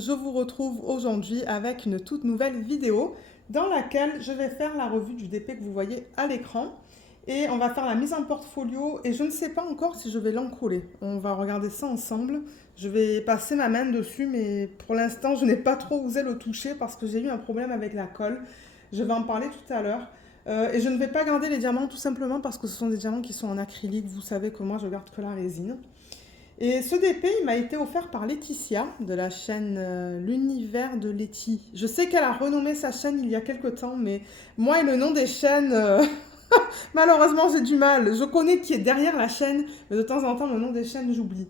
je vous retrouve aujourd'hui avec une toute nouvelle vidéo dans laquelle je vais faire la revue du DP que vous voyez à l'écran et on va faire la mise en portfolio et je ne sais pas encore si je vais l'encoller. On va regarder ça ensemble. Je vais passer ma main dessus mais pour l'instant je n'ai pas trop osé le toucher parce que j'ai eu un problème avec la colle. Je vais en parler tout à l'heure. Et je ne vais pas garder les diamants tout simplement parce que ce sont des diamants qui sont en acrylique. Vous savez que moi je garde que la résine. Et ce DP, il m'a été offert par Laetitia de la chaîne L'Univers de Letty. Je sais qu'elle a renommé sa chaîne il y a quelque temps, mais moi et le nom des chaînes, malheureusement j'ai du mal. Je connais qui est derrière la chaîne, mais de temps en temps le nom des chaînes j'oublie.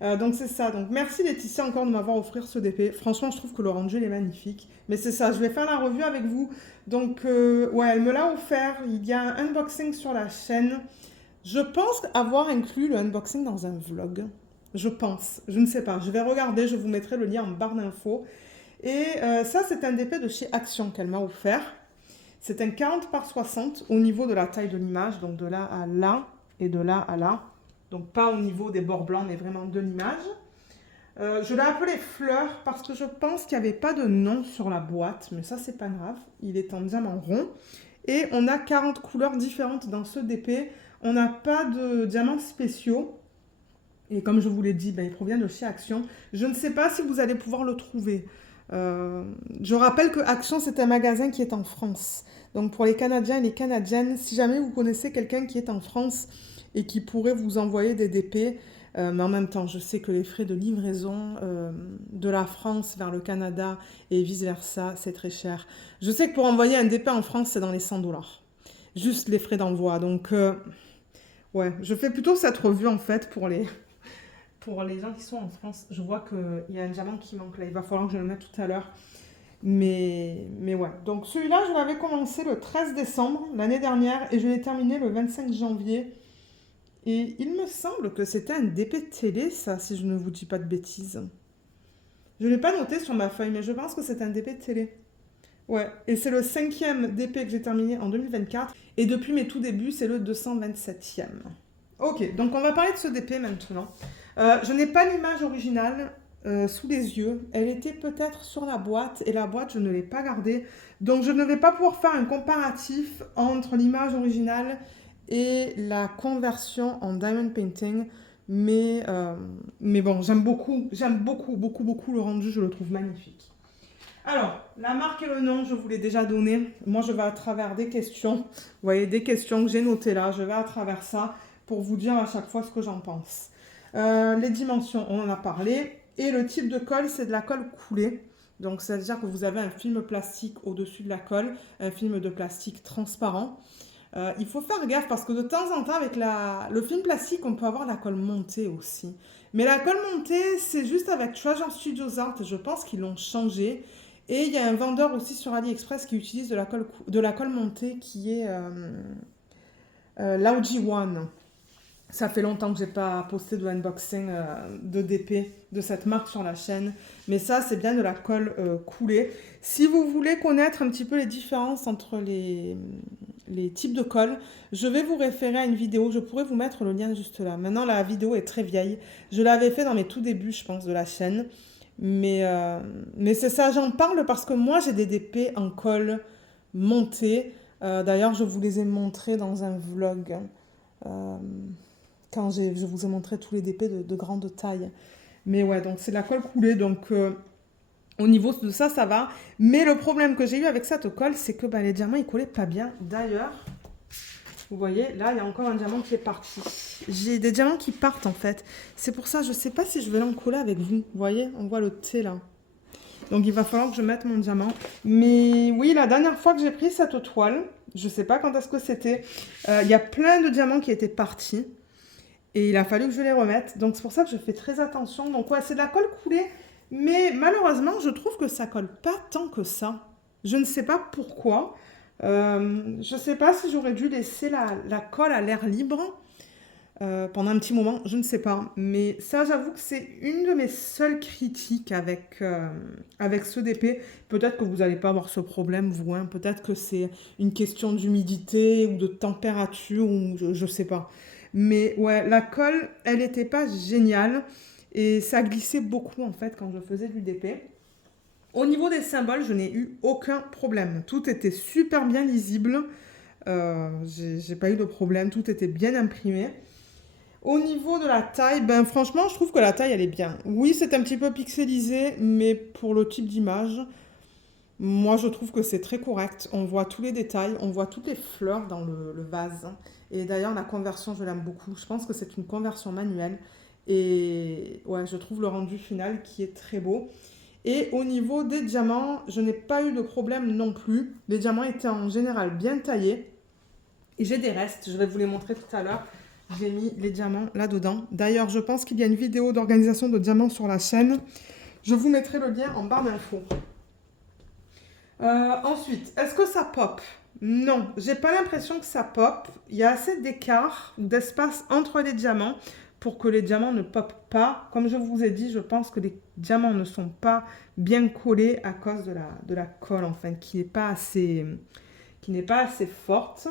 Donc c'est ça. Donc merci Laetitia encore de m'avoir offert ce DP. Franchement, je trouve que le rendu il est magnifique. Mais c'est ça, je vais faire la revue avec vous. Donc ouais, elle me l'a offert. Il y a un unboxing sur la chaîne. Je pense avoir inclus le unboxing dans un vlog. Je pense, je ne sais pas. Je vais regarder, je vous mettrai le lien en barre d'infos. Et ça, c'est un DP de chez Action qu'elle m'a offert. C'est un 40 par 60 au niveau de la taille de l'image, donc de là à là et de là à là. Donc pas au niveau des bords blancs, mais vraiment de l'image. Je l'ai appelé fleur parce que je pense qu'il n'y avait pas de nom sur la boîte, mais ça, c'est pas grave. Il est en diamant rond. Et on a 40 couleurs différentes dans ce DP. On n'a pas de diamants spéciaux. Et comme je vous l'ai dit, ben, il provient de chez Action. Je ne sais pas si vous allez pouvoir le trouver. Je rappelle que Action, c'est un magasin qui est en France. Donc pour les Canadiens et les Canadiennes, si jamais vous connaissez quelqu'un qui est en France et qui pourrait vous envoyer des DP, mais en même temps, je sais que les frais de livraison de la France vers le Canada et vice-versa, c'est très cher. Je sais que pour envoyer un DP en France, c'est dans les 100 dollars. Juste les frais d'envoi. Donc, ouais, je fais plutôt cette revue en fait pour les gens qui sont en France. Je vois qu'il y a un diamant qui manque là. Il va falloir que je le mette tout à l'heure. Mais ouais. Donc celui-là, je l'avais commencé le 13 décembre l'année dernière et je l'ai terminé le 25 janvier. Et il me semble que c'était un DP télé, ça, si je ne vous dis pas de bêtises. Je ne l'ai pas noté sur ma feuille, mais je pense que c'est un DP télé. Ouais, et c'est le 5e DP que j'ai terminé en 2024. Et depuis mes tout débuts, c'est le 227e. Ok, donc on va parler de ce DP maintenant. Je n'ai pas l'image originale sous les yeux. Elle était peut-être sur la boîte et la boîte, je ne l'ai pas gardée. Donc je ne vais pas pouvoir faire un comparatif entre l'image originale et la conversion en diamond painting. Mais bon, j'aime beaucoup le rendu, je le trouve magnifique. Alors, la marque et le nom, je vous l'ai déjà donné. Moi, je vais à travers des questions. Vous voyez, des questions que j'ai notées là. Je vais à travers ça pour vous dire à chaque fois ce que j'en pense. Les dimensions, on en a parlé. Et le type de colle, c'est de la colle coulée. Donc, c'est-à-dire que vous avez un film plastique au-dessus de la colle, un film de plastique transparent. Il faut faire gaffe parce que de temps en temps, avec le film plastique, on peut avoir la colle montée aussi. Mais la colle montée, c'est juste avec Treasure Studios Art. Je pense qu'ils l'ont changé. Et il y a un vendeur aussi sur AliExpress qui utilise de la colle montée qui est Lauji One. Ça fait longtemps que j'ai pas posté de unboxing de DP de cette marque sur la chaîne. Mais ça, c'est bien de la colle coulée. Si vous voulez connaître un petit peu les différences entre les types de colle, je vais vous référer à une vidéo. Je pourrais vous mettre le lien juste là. Maintenant, la vidéo est très vieille. Je l'avais fait dans mes tout débuts, je pense, de la chaîne. Mais c'est ça, j'en parle parce que moi, j'ai des DP en colle montée. D'ailleurs, je vous les ai montrés dans un vlog. Quand je vous ai montré tous les DP de grande taille. Mais ouais, donc c'est de la colle coulée, donc au niveau de ça, ça va. Mais le problème que j'ai eu avec cette colle, c'est que les diamants, ils collaient pas bien. D'ailleurs, vous voyez, là, il y a encore un diamant qui est parti. J'ai des diamants qui partent, en fait. C'est pour ça, je sais pas si je vais l'encoller avec vous. Vous voyez, on voit le T, là. Donc, il va falloir que je mette mon diamant. Mais oui, la dernière fois que j'ai pris cette toile, je sais pas quand est-ce que c'était, il y a plein de diamants qui étaient partis. Et il a fallu que je les remette. Donc, c'est pour ça que je fais très attention. Donc, ouais, c'est de la colle coulée. Mais malheureusement, je trouve que ça colle pas tant que ça. Je ne sais pas pourquoi. Je ne sais pas si j'aurais dû laisser la colle à l'air libre pendant un petit moment. Je ne sais pas. Mais ça, j'avoue que c'est une de mes seules critiques avec ce DP. Peut-être que vous n'allez pas avoir ce problème, vous. Hein. Peut-être que c'est une question d'humidité ou de température. Ou je ne sais pas. Mais ouais, la colle, elle n'était pas géniale. Et ça glissait beaucoup, en fait, quand je faisais du DP. Au niveau des symboles, je n'ai eu aucun problème. Tout était super bien lisible. J'ai pas eu de problème. Tout était bien imprimé. Au niveau de la taille, ben franchement, je trouve que la taille, elle est bien. Oui, c'est un petit peu pixelisé, mais pour le type d'image, moi, je trouve que c'est très correct. On voit tous les détails, on voit toutes les fleurs dans le vase. Et d'ailleurs, la conversion, je l'aime beaucoup. Je pense que c'est une conversion manuelle. Et ouais, je trouve le rendu final qui est très beau. Et au niveau des diamants, je n'ai pas eu de problème non plus. Les diamants étaient en général bien taillés. Et j'ai des restes, je vais vous les montrer tout à l'heure. J'ai mis les diamants là-dedans. D'ailleurs, je pense qu'il y a une vidéo d'organisation de diamants sur la chaîne. Je vous mettrai le lien en barre d'infos. Ensuite, est-ce que ça pop? Non, j'ai pas l'impression que ça pop. Il y a assez d'écart, d'espace entre les diamants pour que les diamants ne popent pas. Comme je vous ai dit, je pense que les diamants ne sont pas bien collés à cause de la colle, enfin, qui n'est pas assez forte.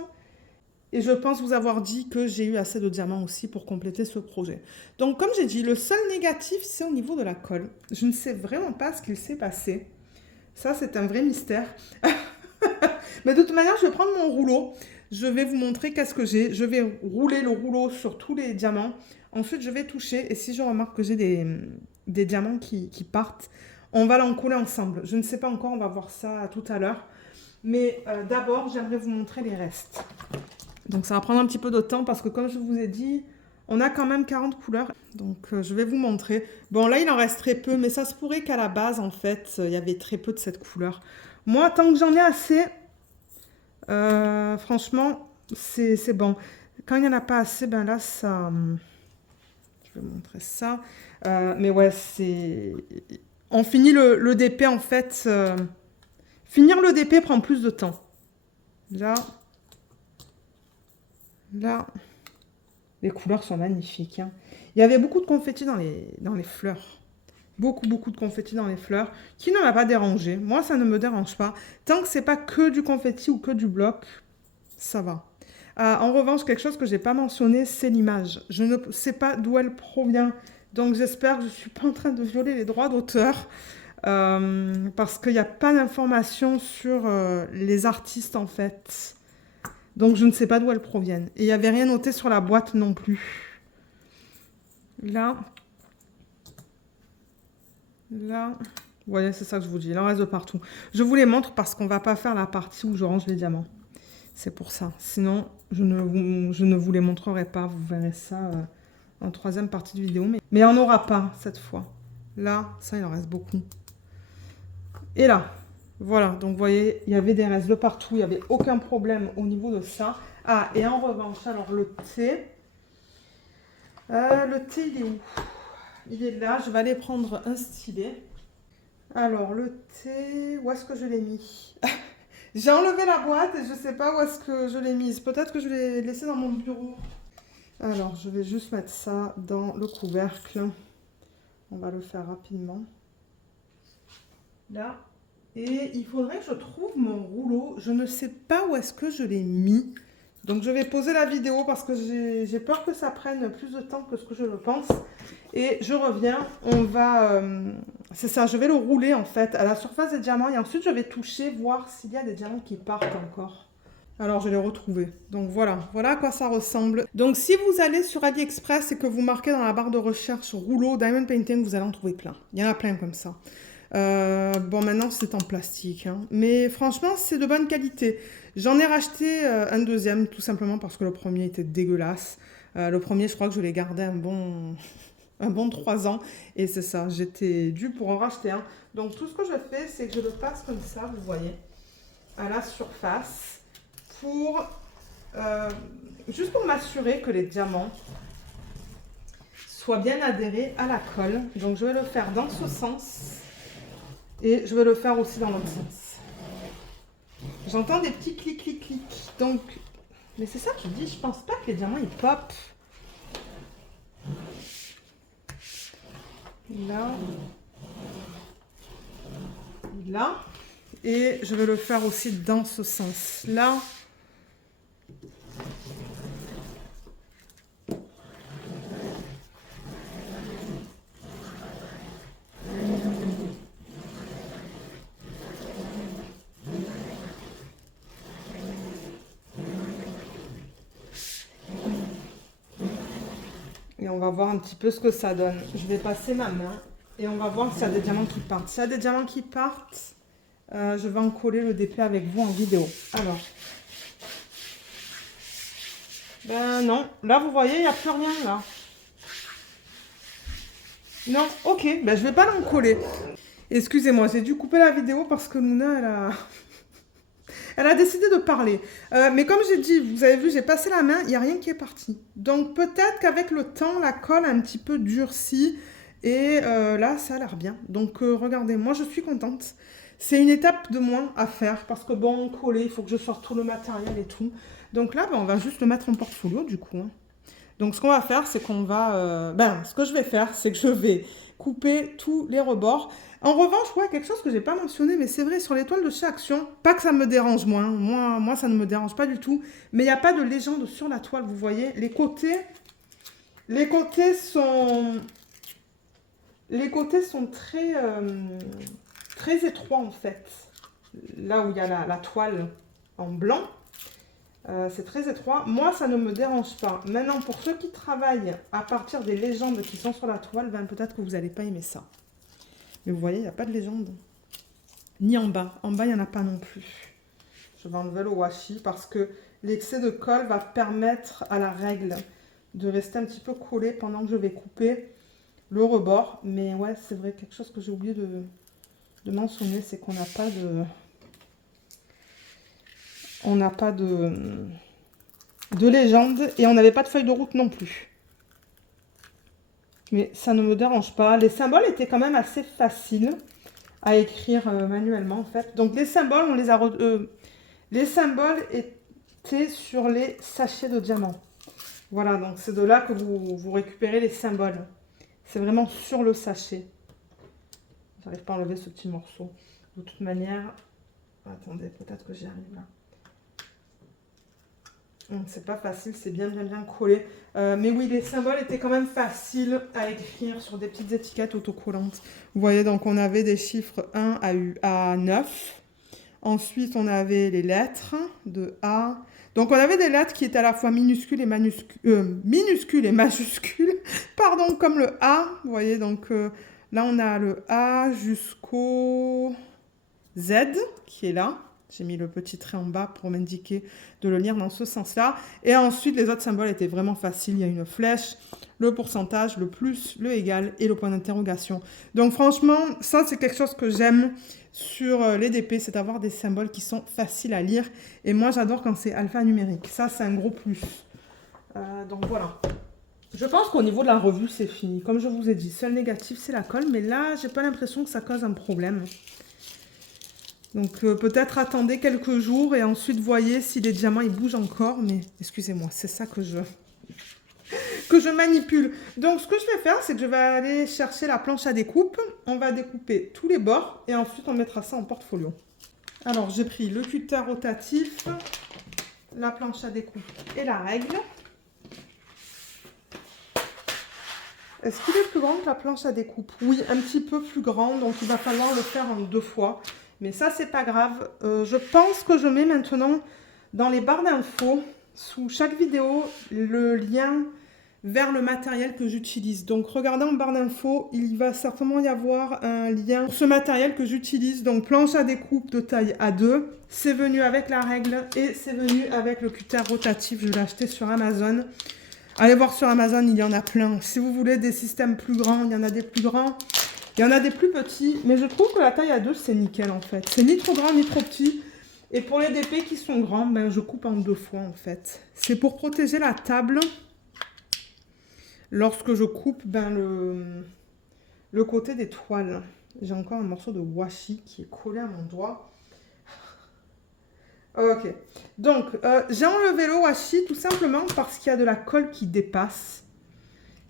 Et je pense vous avoir dit que j'ai eu assez de diamants aussi pour compléter ce projet. Donc, comme j'ai dit, le seul négatif, c'est au niveau de la colle. Je ne sais vraiment pas ce qu'il s'est passé. Ça, c'est un vrai mystère. Mais de toute manière, je vais prendre mon rouleau. Je vais vous montrer qu'est-ce que j'ai. Je vais rouler le rouleau sur tous les diamants. Ensuite, je vais toucher. Et si je remarque que j'ai des diamants qui partent, on va l'encoller ensemble. Je ne sais pas encore, on va voir ça tout à l'heure. Mais d'abord, j'aimerais vous montrer les restes. Donc ça va prendre un petit peu de temps parce que comme je vous ai dit, on a quand même 40 couleurs. Donc je vais vous montrer. Bon là il en reste très peu, mais ça se pourrait qu'à la base en fait, il y avait très peu de cette couleur. Moi tant que j'en ai assez, franchement c'est bon. Quand il n'y en a pas assez, ben là ça... Je vais vous montrer ça. Mais ouais, c'est... On finit le DP en fait. Finir le DP prend plus de temps. Là, les couleurs sont magnifiques. Hein. Il y avait beaucoup de confettis dans les fleurs. Beaucoup de confettis dans les fleurs, qui ne m'a pas dérangé. Moi, ça ne me dérange pas. Tant que c'est pas que du confetti ou que du bloc, ça va. En revanche, quelque chose que j'ai pas mentionné, c'est l'image. Je ne sais pas d'où elle provient. Donc j'espère que je ne suis pas en train de violer les droits d'auteur. Parce qu'il n'y a pas d'informations sur les artistes en fait. Donc je ne sais pas d'où elles proviennent. Et il n'y avait rien noté sur la boîte non plus. Là. Vous voyez, c'est ça que je vous dis. Il en reste de partout. Je vous les montre parce qu'on ne va pas faire la partie où je range les diamants. C'est pour ça. Sinon, je ne vous les montrerai pas. Vous verrez ça en troisième partie de vidéo. Mais il n'y en aura pas cette fois. Là, ça, il en reste beaucoup. Et là, voilà. Donc, vous voyez, il y avait des restes de partout. Il n'y avait aucun problème au niveau de ça. Ah, et en revanche, alors le thé. Le thé, il est où? Il est là. Je vais aller prendre un stylet. Alors, le thé, où est-ce que je l'ai mis? J'ai enlevé la boîte et je ne sais pas où est-ce que je l'ai mise. Peut-être que je l'ai laissé dans mon bureau. Alors, je vais juste mettre ça dans le couvercle. On va le faire rapidement. Là. Et il faudrait que je trouve mon rouleau. Je ne sais pas où est-ce que je l'ai mis. Donc, je vais poser la vidéo parce que j'ai peur que ça prenne plus de temps que ce que je le pense. Et je reviens. On va... c'est ça, je vais le rouler en fait à la surface des diamants. Et ensuite, je vais toucher, voir s'il y a des diamants qui partent encore. Alors, je l'ai retrouvé. Donc, voilà à quoi ça ressemble. Donc, si vous allez sur AliExpress et que vous marquez dans la barre de recherche rouleau Diamond Painting, vous allez en trouver plein. Il y en a plein comme ça. Bon, maintenant, c'est en plastique. Hein. Mais franchement, c'est de bonne qualité. J'en ai racheté un deuxième, tout simplement parce que le premier était dégueulasse. Le premier, je crois que je l'ai gardé un bon 3 ans. Et c'est ça, j'étais due pour en racheter un. Donc, tout ce que je fais, c'est que je le passe comme ça, vous voyez, à la surface. Juste pour m'assurer que les diamants soient bien adhérés à la colle. Donc, je vais le faire dans ce sens. Et je vais le faire aussi dans l'autre sens. J'entends des petits clics. Donc, mais c'est ça que je dis, je pense pas que les diamants, ils pop. Là. Et je vais le faire aussi dans ce sens-là. on va voir un petit peu ce que ça donne. Je vais passer ma main et on va voir s'il y a des diamants qui partent. S'il y a des diamants qui partent, je vais en coller le DP avec vous en vidéo. Alors, ben non, là vous voyez, il n'y a plus rien là. Non, ok, ben je vais pas l'en coller. Excusez-moi, j'ai dû couper la vidéo parce que Luna, elle a décidé de parler. Mais comme j'ai dit, vous avez vu, j'ai passé la main, il n'y a rien qui est parti. Donc peut-être qu'avec le temps, la colle a un petit peu durci. Et là, ça a l'air bien. Donc regardez, moi je suis contente. C'est une étape de moins à faire. Parce que bon, coller, il faut que je sorte tout le matériel et tout. Donc là, ben, on va juste le mettre en portfolio du coup. Hein. Donc ce qu'on va faire, c'est qu'on va... ce que je vais faire, c'est que je vais couper tous les rebords. En revanche, ouais, quelque chose que j'ai pas mentionné, mais c'est vrai, sur les toiles de chez Action, pas que ça me dérange moins, moi ça ne me dérange pas du tout, mais il n'y a pas de légende sur la toile, vous voyez. Les côtés sont très, très étroits en fait. Là où il y a la toile en blanc, c'est très étroit. Moi, ça ne me dérange pas. Maintenant, pour ceux qui travaillent à partir des légendes qui sont sur la toile, ben, peut-être que vous n'allez pas aimer ça. Mais vous voyez, il n'y a pas de légende. Ni en bas. En bas, il n'y en a pas non plus. Je vais enlever le washi parce que l'excès de colle va permettre à la règle de rester un petit peu collée pendant que je vais couper le rebord. Mais ouais, c'est vrai, quelque chose que j'ai oublié de mentionner, c'est qu'on n'a pas de... On n'a pas de légende et on n'avait pas de feuille de route non plus. Mais ça ne me dérange pas. Les symboles étaient quand même assez faciles à écrire manuellement en fait. Donc les symboles, on les a les symboles étaient sur les sachets de diamants. Voilà, donc c'est de là que vous récupérez les symboles. C'est vraiment sur le sachet. J'arrive pas à enlever ce petit morceau. De toute manière, attendez, peut-être que j'y arrive là. C'est pas facile, c'est bien collé. Mais oui, les symboles étaient quand même faciles à écrire sur des petites étiquettes autocollantes. Vous voyez, donc on avait des chiffres 1 à 9. Ensuite, on avait les lettres de A. Donc on avait des lettres qui étaient à la fois minuscules et majuscules. Pardon, comme le A. Vous voyez, donc là on a le A jusqu'au Z qui est là. J'ai mis le petit trait en bas pour m'indiquer de le lire dans ce sens-là. Et ensuite, les autres symboles étaient vraiment faciles. Il y a une flèche, le pourcentage, le plus, le égal et le point d'interrogation. Donc franchement, ça c'est quelque chose que j'aime sur les DP, c'est d'avoir des symboles qui sont faciles à lire. Et moi, j'adore quand c'est alphanumérique. Ça, c'est un gros plus. Donc voilà. Je pense qu'au niveau de la revue, c'est fini. Comme je vous ai dit, seul négatif, c'est la colle. Mais là, j'ai pas l'impression que ça cause un problème. Donc peut-être attendez quelques jours et ensuite voyez si les diamants ils bougent encore. Mais excusez-moi, c'est ça que je manipule. Donc ce que je vais faire, c'est que je vais aller chercher la planche à découpe. On va découper tous les bords et ensuite on mettra ça en portfolio. Alors j'ai pris le cutter rotatif, la planche à découpe et la règle. Est-ce qu'il est plus grand que la planche à découpe? Oui, un petit peu plus grand, donc il va falloir le faire en 2 fois. Mais ça, c'est pas grave. Je pense que je mets maintenant dans les barres d'infos, sous chaque vidéo, le lien vers le matériel que j'utilise. Donc, regardez en barre d'infos, il va certainement y avoir un lien pour ce matériel que j'utilise. Donc, planche à découpe de taille A2. C'est venu avec la règle et c'est venu avec le cutter rotatif. Je l'ai acheté sur Amazon. Allez voir sur Amazon, il y en a plein. Si vous voulez des systèmes plus grands, il y en a des plus grands. Il y en a des plus petits, mais je trouve que la taille A2, c'est nickel en fait. C'est ni trop grand ni trop petit. Et pour les DP qui sont grands, ben, je coupe en 2 fois en fait. C'est pour protéger la table. Lorsque je coupe ben, le côté des toiles. J'ai encore un morceau de washi qui est collé à mon doigt. Ok. Donc, j'ai enlevé le washi tout simplement parce qu'il y a de la colle qui dépasse.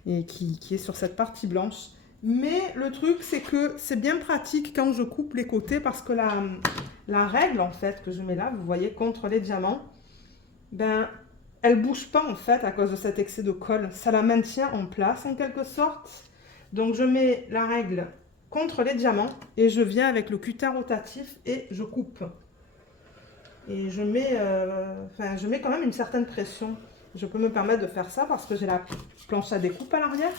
Et qui est sur cette partie blanche. Mais le truc, c'est que c'est bien pratique quand je coupe les côtés parce que la règle, en fait, que je mets là, vous voyez, contre les diamants, ben, elle ne bouge pas, en fait, à cause de cet excès de colle. Ça la maintient en place, en quelque sorte. Donc, je mets la règle contre les diamants et je viens avec le cutter rotatif et je coupe. Et je mets quand même une certaine pression je peux me permettre de faire ça parce que j'ai la planche à découpe à l'arrière.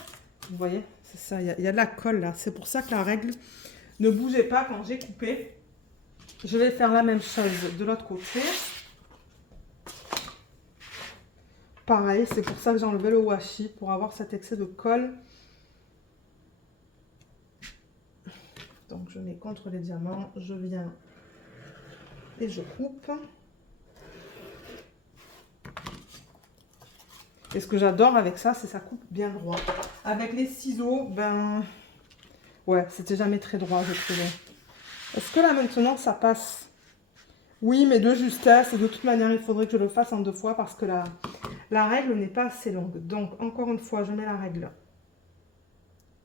Vous voyez, c'est ça, il y a de la colle là. C'est pour ça que la règle ne bougeait pas quand j'ai coupé. Je vais faire la même chose de l'autre côté. Pareil, c'est pour ça que j'ai enlevé le washi, pour avoir cet excès de colle. Donc je mets contre les diamants, je viens et je coupe. Et ce que j'adore avec ça, c'est que ça coupe bien droit. Avec les ciseaux, ben... ouais, c'était jamais très droit, je trouvais. Est-ce que là, maintenant, ça passe? Oui, mais de justesse. Et de toute manière, il faudrait que je le fasse en 2 fois parce que la règle n'est pas assez longue. Donc, encore une fois, je mets la règle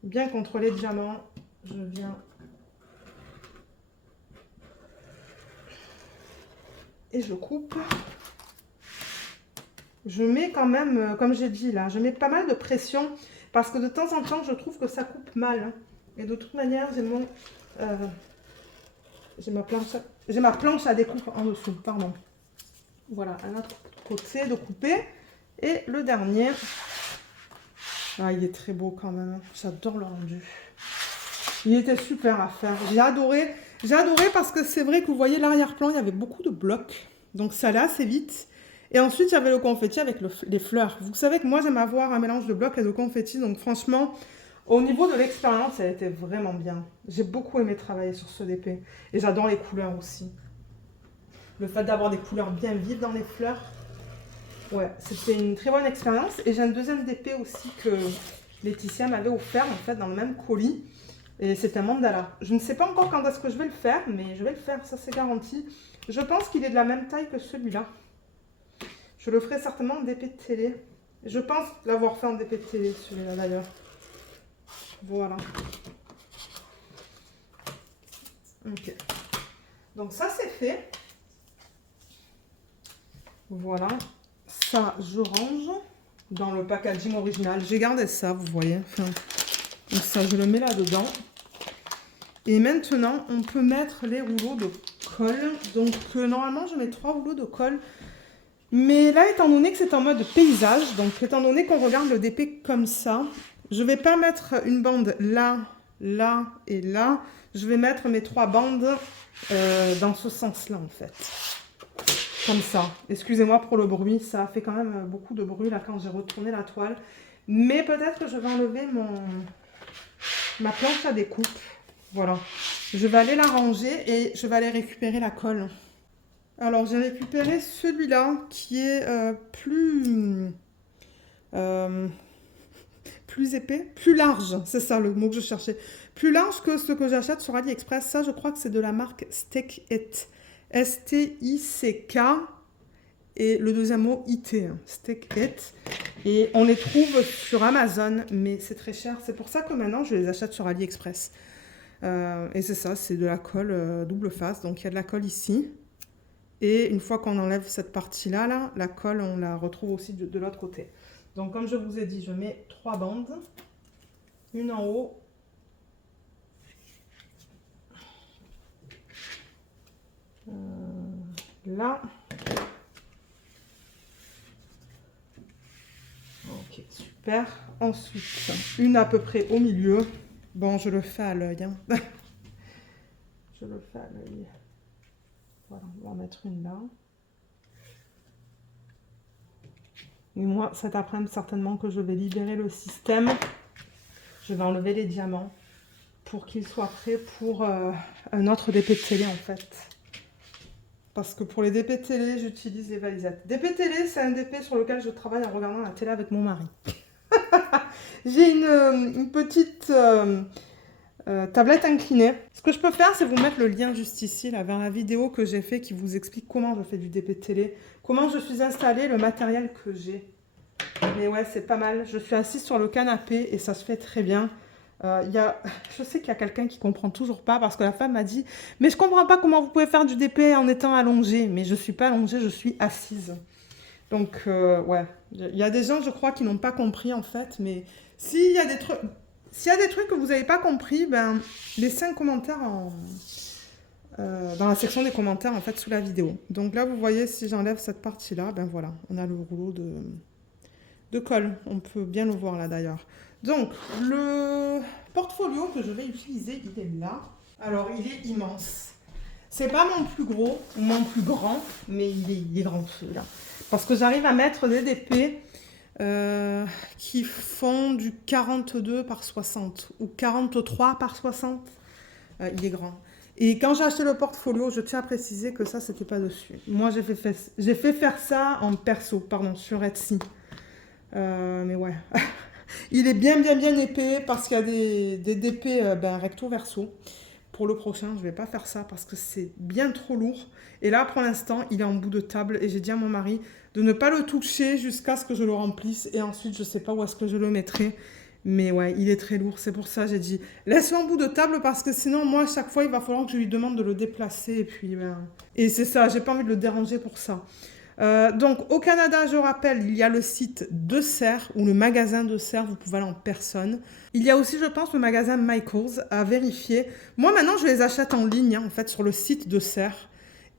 bien contre les diamants. Je viens... et je coupe. Je mets quand même, comme j'ai dit là, je mets pas mal de pression parce que de temps en temps, je trouve que ça coupe mal. Et de toute manière, j'ai ma planche à découpe en dessous, pardon. Voilà, un autre côté de couper. Et le dernier, ah, il est très beau quand même. J'adore le rendu. Il était super à faire. J'ai adoré parce que c'est vrai que vous voyez l'arrière-plan, il y avait beaucoup de blocs. Donc ça allait assez vite. Et ensuite, il y avait le confetti avec les fleurs. Vous savez que moi, j'aime avoir un mélange de blocs et de confetti. Donc franchement, au niveau de l'expérience, ça a été vraiment bien. J'ai beaucoup aimé travailler sur ce DP. Et j'adore les couleurs aussi. Le fait d'avoir des couleurs bien vives dans les fleurs. Ouais, c'était une très bonne expérience. Et j'ai un deuxième DP aussi que Laetitia m'avait offert en fait dans le même colis. Et c'est un mandala. Je ne sais pas encore quand est-ce que je vais le faire, mais je vais le faire, ça c'est garanti. Je pense qu'il est de la même taille que celui-là. Je le ferai certainement en DP de télé. Je pense l'avoir fait en DP de télé, celui-là d'ailleurs. Voilà. Ok. Donc ça c'est fait. Voilà. Ça, je range dans le packaging original. J'ai gardé ça, vous voyez. Enfin, donc ça, je le mets là-dedans. Et maintenant, on peut mettre les rouleaux de colle. Donc normalement, je mets 3 rouleaux de colle. Mais là, étant donné que c'est en mode paysage, donc étant donné qu'on regarde le DP comme ça, je ne vais pas mettre une bande là, là et là. Je vais mettre mes 3 bandes dans ce sens-là, en fait. Comme ça. Excusez-moi pour le bruit, ça a fait quand même beaucoup de bruit là quand j'ai retourné la toile. Mais peut-être que je vais enlever ma planche à découpe. Voilà. Je vais aller la ranger et je vais aller récupérer la colle. Alors, j'ai récupéré celui-là qui est plus épais, plus large, c'est ça le mot que je cherchais. Plus large que ce que j'achète sur AliExpress. Ça, je crois que c'est de la marque Stick It. S-T-I-C-K et le deuxième mot IT, Stick It. Et on les trouve sur Amazon, mais c'est très cher. C'est pour ça que maintenant, je les achète sur AliExpress. Et c'est ça, c'est de la colle double face. Donc, il y a de la colle ici. Et une fois qu'on enlève cette partie-là, là, la colle, on la retrouve aussi de l'autre côté. Donc, comme je vous ai dit, je mets 3 bandes. Une en haut. Là. Ok, super. Ensuite, une à peu près au milieu. Bon, je le fais à l'œil. Hein. Je le fais à l'œil. Voilà, on va en mettre une là. Et moi, cet après-midi, certainement que je vais libérer le système. Je vais enlever les diamants pour qu'il soit prêt pour un autre DP de télé en fait. Parce que pour les DP de télé, j'utilise les valisettes. DP télé, c'est un DP sur lequel je travaille en regardant la télé avec mon mari. J'ai une petite tablette inclinée. Ce que je peux faire, c'est vous mettre le lien juste ici, là, vers la vidéo que j'ai fait qui vous explique comment je fais du DP de télé, comment je suis installée, le matériel que j'ai. Mais ouais, c'est pas mal. Je suis assise sur le canapé et ça se fait très bien. Je sais qu'il y a quelqu'un qui comprend toujours pas parce que la femme m'a dit « Mais je comprends pas comment vous pouvez faire du DP en étant allongée. » Mais je suis pas allongée, je suis assise. Donc, ouais. Il y a des gens, je crois, qui n'ont pas compris en fait. Mais s'il y a des trucs que vous n'avez pas compris, ben, laissez un commentaire dans la section des commentaires en fait sous la vidéo. Donc là, vous voyez, si j'enlève cette partie-là, ben voilà, on a le rouleau de colle. On peut bien le voir là d'ailleurs. Donc, le portfolio que je vais utiliser, il est là. Alors, il est immense. C'est pas mon plus gros ou mon plus grand, mais il est grand celui-là. Parce que j'arrive à mettre des DP qui font du 42 par 60 ou 43 par 60. Il est grand. Et quand j'ai acheté le portfolio, je tiens à préciser que ça, c'était pas dessus. Moi, j'ai fait faire ça en perso, pardon, sur Etsy. Mais ouais. Il est bien épais parce qu'il y a des DP recto verso. Pour le prochain, je vais pas faire ça parce que c'est bien trop lourd. Et là, pour l'instant, il est en bout de table et j'ai dit à mon mari de ne pas le toucher jusqu'à ce que je le remplisse. Et ensuite, je sais pas où est-ce que je le mettrai. Mais ouais, il est très lourd. C'est pour ça que j'ai dit laisse-le en bout de table parce que sinon, moi, à chaque fois, il va falloir que je lui demande de le déplacer. Et puis, et c'est ça, j'ai pas envie de le déranger pour ça. Donc au Canada, je rappelle, il y a le site de Serres ou le magasin de Serres, vous pouvez aller en personne. Il y a aussi, je pense, le magasin Michaels à vérifier. Moi maintenant, je les achète en ligne, en fait, sur le site de Serres.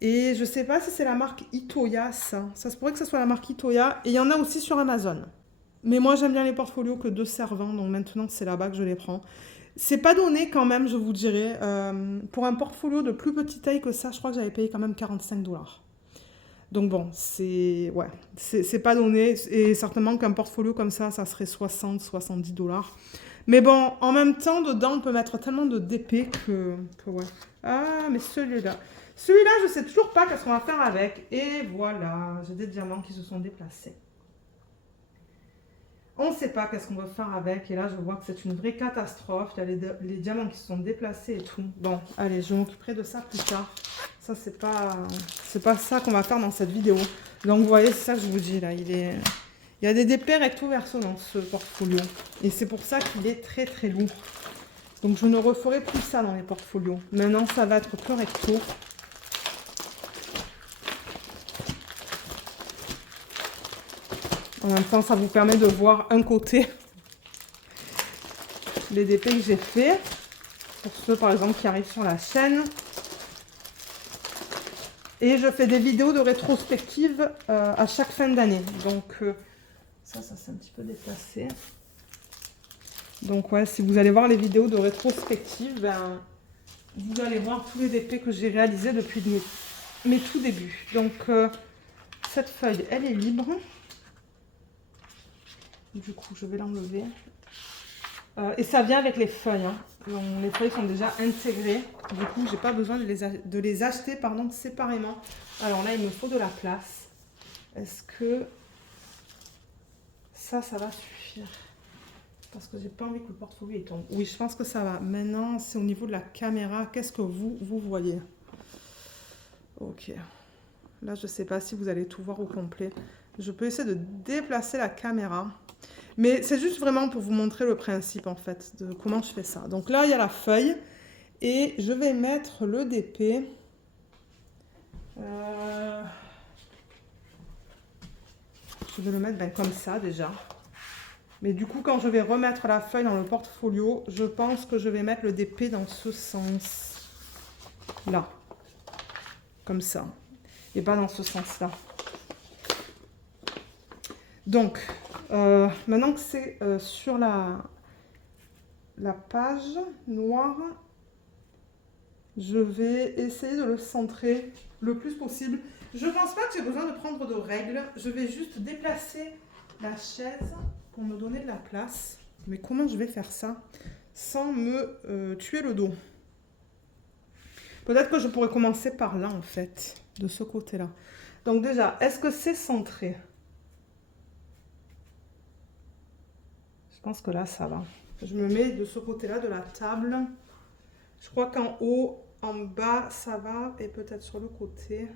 Et je sais pas si c'est la marque Itoya, ça. Ça se pourrait que ce soit la marque Itoya. Et il y en a aussi sur Amazon. Mais moi, j'aime bien les portfolios que de Serres vendent, donc maintenant, c'est là-bas que je les prends. C'est pas donné quand même, je vous dirais. Pour un portfolio de plus petite taille que ça, je crois que j'avais payé quand même 45 $. Donc bon, c'est pas donné. Et certainement qu'un portfolio comme ça serait 60-70 $. Mais bon, en même temps, dedans, on peut mettre tellement de DP que ouais. Ah, mais celui-là. Celui-là, je sais toujours pas qu'est-ce qu'on va faire avec. Et voilà, j'ai des diamants qui se sont déplacés. On ne sait pas qu'est-ce qu'on va faire avec. Et là, je vois que c'est une vraie catastrophe. Il y a les diamants qui se sont déplacés et tout. Bon, allez, je m'occuperai de ça plus tard. Ça, c'est pas ça qu'on va faire dans cette vidéo. Donc, vous voyez, c'est ça que je vous dis, là. Il y a des DP recto verso dans ce portfolio. Et c'est pour ça qu'il est très, très lourd. Donc, je ne referai plus ça dans les portfolios. Maintenant, ça va être que recto. En même temps, ça vous permet de voir un côté les DP que j'ai fait. Pour ceux, par exemple, qui arrivent sur la chaîne. Et je fais des vidéos de rétrospective à chaque fin d'année. Donc, ça s'est un petit peu déplacé. Donc, ouais, si vous allez voir les vidéos de rétrospective, vous allez voir tous les DP que j'ai réalisés depuis mes tout débuts. Donc, cette feuille, elle est libre. Du coup, je vais l'enlever. Et ça vient avec les feuilles. Hein. Donc, les feuilles sont déjà intégrées. Du coup, j'ai pas besoin de les acheter séparément. Alors là, il me faut de la place. Est-ce que ça va suffire? Parce que j'ai pas envie que le portfolio tombe. Oui, je pense que ça va. Maintenant, c'est au niveau de la caméra. Qu'est-ce que vous voyez? Ok. Là, je sais pas si vous allez tout voir au complet. Je peux essayer de déplacer la caméra. Mais c'est juste vraiment pour vous montrer le principe, en fait, de comment je fais ça. Donc là, il y a la feuille. Et je vais mettre le DP. Je vais le mettre comme ça, déjà. Mais du coup, quand je vais remettre la feuille dans le portfolio, je pense que je vais mettre le DP dans ce sens-là. Comme ça. Et pas dans ce sens-là. Donc, maintenant que c'est sur la page noire, je vais essayer de le centrer le plus possible. Je ne pense pas que j'ai besoin de prendre de règles. Je vais juste déplacer la chaise pour me donner de la place. Mais comment je vais faire ça sans me tuer le dos? Peut-être que je pourrais commencer par là, en fait, de ce côté-là. Donc déjà, est-ce que c'est centré? Je pense que là, ça va. Je me mets de ce côté-là de la table. Je crois qu'en haut, en bas, ça va. Et peut-être sur le côté.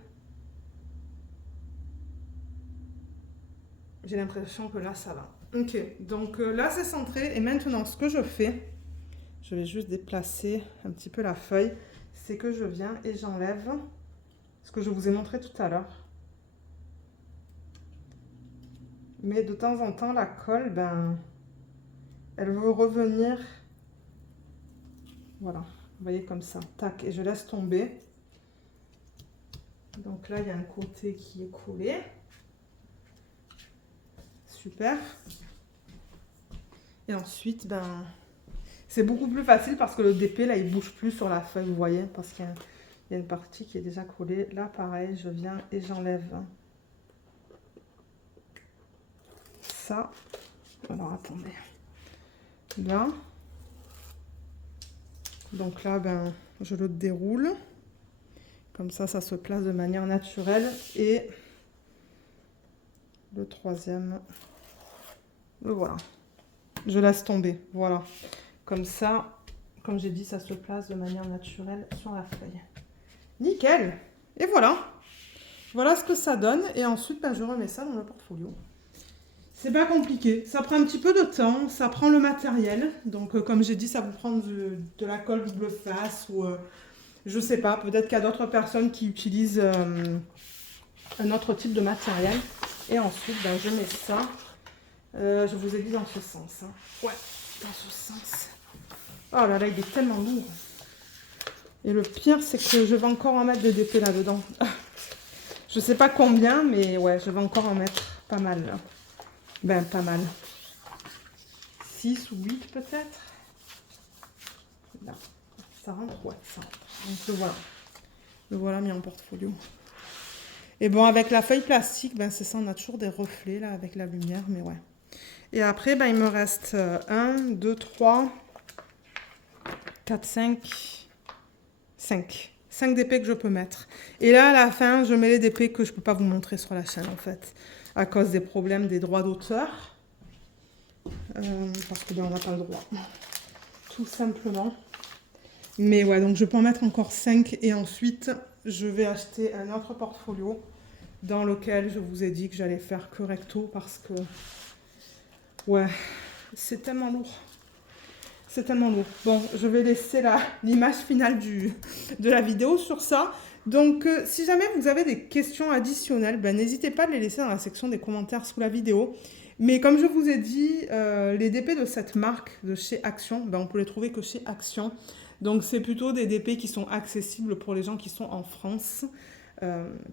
J'ai l'impression que là, ça va. Ok, donc là, c'est centré. Et maintenant, ce que je fais, je vais juste déplacer un petit peu la feuille. C'est que je viens et j'enlève ce que je vous ai montré tout à l'heure. Mais de temps en temps, la colle, elle veut revenir. Voilà, vous voyez comme ça. Tac, et je laisse tomber. Donc là, il y a un côté qui est collé. Super. Et ensuite, ben, c'est beaucoup plus facile parce que le DP, là, il bouge plus sur la feuille, vous voyez, parce qu'il y a une partie qui est déjà collée. Là, pareil, je viens et j'enlève ça. Alors, attendez. Là. Donc là, ben, je le déroule. Comme ça se place de manière naturelle. Et le troisième, le voilà. Je laisse tomber, voilà. Comme ça, comme j'ai dit, ça se place de manière naturelle sur la feuille. Nickel. Et voilà. Voilà ce que ça donne. Et ensuite, ben, je remets ça dans le portfolio. C'est pas compliqué. Ça prend un petit peu de temps. Ça prend le matériel. Donc, comme j'ai dit, ça vous prend de la colle double face ou... je sais pas, peut-être qu'il y a d'autres personnes qui utilisent un autre type de matériel. Et ensuite, ben, je mets ça. Je vous ai dit dans ce sens. Hein. Ouais, dans ce sens. Oh là là, il est tellement lourd. Et le pire, c'est que je vais encore en mettre des DP là-dedans. Je sais pas combien, mais ouais, je vais encore en mettre pas mal. Là. Ben, pas mal. 6 ou 8 peut-être. Là. Ça rentre? Ouais, ça rentre. Donc le voilà. Le voilà mis en portfolio. Et bon, avec la feuille plastique, ben c'est ça, on a toujours des reflets là avec la lumière, mais ouais. Et après, ben, il me reste 1, 2, 3, 4, 5, 5. 5 DP que je peux mettre. Et là, à la fin, je mets les DP que je ne peux pas vous montrer sur la chaîne, en fait. À cause des problèmes des droits d'auteur. Parce que ben, on n'a pas le droit. Tout simplement. Mais ouais, donc je peux en mettre encore 5. Et ensuite, je vais acheter un autre portfolio dans lequel je vous ai dit que j'allais faire que recto parce que... ouais, c'est tellement lourd. C'est tellement lourd. Bon, je vais laisser l'image finale de la vidéo sur ça. Donc, si jamais vous avez des questions additionnelles, ben, n'hésitez pas à les laisser dans la section des commentaires sous la vidéo. Mais comme je vous ai dit, les DP de cette marque de chez Action, ben, on peut les trouver que chez Action. Donc, c'est plutôt des DP qui sont accessibles pour les gens qui sont en France.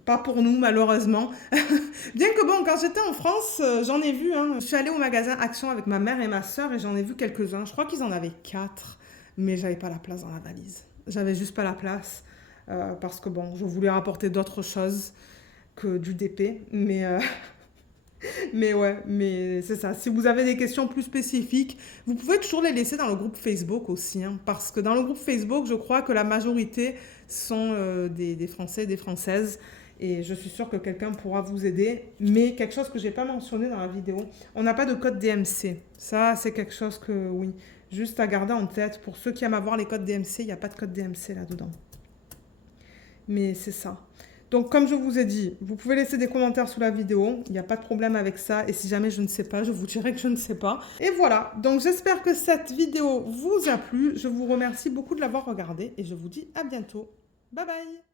Pas pour nous, malheureusement. Bien que bon, quand j'étais en France, j'en ai vu. Hein. Je suis allée au magasin Action avec ma mère et ma soeur et j'en ai vu quelques-uns. Je crois qu'ils en avaient 4, mais j'avais pas la place dans la valise. J'avais juste pas la place parce que bon, je voulais rapporter d'autres choses que du DP. Mais ouais, mais c'est ça. Si vous avez des questions plus spécifiques, vous pouvez toujours les laisser dans le groupe Facebook aussi. Hein, parce que dans le groupe Facebook, je crois que la majorité sont des Français et des Françaises. Et je suis sûre que quelqu'un pourra vous aider. Mais quelque chose que je n'ai pas mentionné dans la vidéo, on n'a pas de code DMC. Ça, c'est quelque chose que, oui, juste à garder en tête. Pour ceux qui aiment avoir les codes DMC, il n'y a pas de code DMC là-dedans. Mais c'est ça. Donc, comme je vous ai dit, vous pouvez laisser des commentaires sous la vidéo. Il n'y a pas de problème avec ça. Et si jamais je ne sais pas, je vous dirai que je ne sais pas. Et voilà. Donc, j'espère que cette vidéo vous a plu. Je vous remercie beaucoup de l'avoir regardée. Et je vous dis à bientôt. Bye bye!